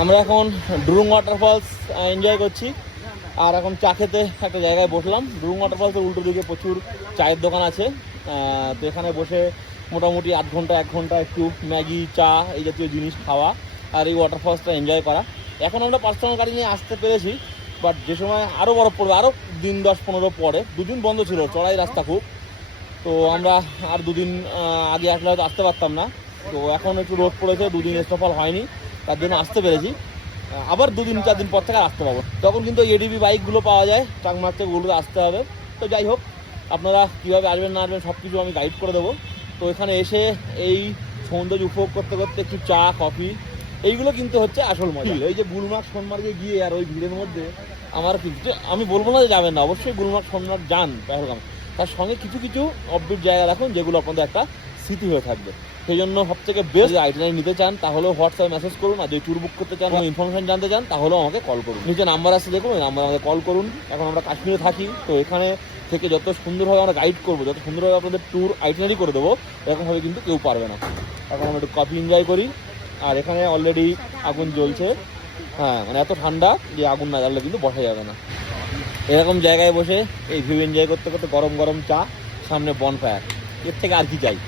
আমরা এখন ডুরুং waterfalls enjoy করছি, আর এখন চা খেতে একটা জায়গায় বসলাম। ডুরুং ওয়াটারফলসের উল্টো দিকে প্রচুর চায়ের দোকান আছে, তো এখানে বসে মোটামুটি 1 ঘন্টা একটু ম্যাগি, চা এই জাতীয় জিনিস খাওয়া আর এই ওয়াটারফলসটা এনজয় করা। এখন আমরা পার্সোনাল গাড়ি নিয়ে আসতে পেরেছি, বাট যে সময় আরও বরফ পড়বে, আরও দিন 10-15 পরে, 2 দিন বন্ধ ছিল, চড়াই রাস্তা খুব, তো আমরা আর 2 দিন আগে আসলে হয়তো আসতে পারতাম না। তো এখন একটু রোদ পড়েছে, 2 দিন স্নোফল হয়নি, তার জন্য আসতে পেরেছি। আবার 2-4 দিন পর থেকে আসতে পারবো, তখন কিন্তু এডিবি বাইকগুলো পাওয়া যায়, চাকমার থেকে ওগুলোতে আসতে হবে। তো যাই হোক, আপনারা কীভাবে আসবেন না আসবেন সব কিছু আমি গাইড করে দেবো। তো এখানে এসে এই সৌন্দর্য উপভোগ করতে করতে একটু চা, কফি এইগুলো কিন্তু হচ্ছে আসল মজা। এই যে গুলমার্গ সোনমার্গে গিয়ে আর ওই ভিড়ের মধ্যে আমার কিন্তু, আমি বলবো না যে যাবেন না, অবশ্যই গুলমার্গ সোনমার্গ যান পেহেলগাম, তার সঙ্গে কিছু কিছু অফবিট জায়গা রাখুন যেগুলো আপনাদের একটা স্মৃতি হয়ে থাকবে। সেই জন্য সব থেকে বেস্ট আইটেনারি নিতে চান তাহলেও হোয়াটসঅ্যাপে মেসেজ করুন, আর যদি ট্যুর বুক করতে চান, ইনফরমেশন জানতে চান, তাহলেও আমাকে কল করুন। নিচে নাম্বার আছে দেখুন, ওই নাম্বার আমাকে কল করুন। এখন আমরা কাশ্মীরে থাকি, তো এখানে থেকে যত সুন্দরভাবে আমরা গাইড করবো, যত সুন্দরভাবে আপনাদের ট্যুর আইটেনারি করে দেবো, এরকমভাবে কিন্তু কেউ পারবে না। এখন আমরা একটু কফি এনজয় করি, আর এখানে অলরেডি আগুন জ্বলছে। হ্যাঁ, মানে এত ঠান্ডা যে আগুন না জ্বাললে কিন্তু বসা যাবে না। এরকম জায়গায় বসে এই ভিউ এনজয় করতে করতে গরম গরম চা, সামনে বনফায়ার, এর থেকে আর কি চাই।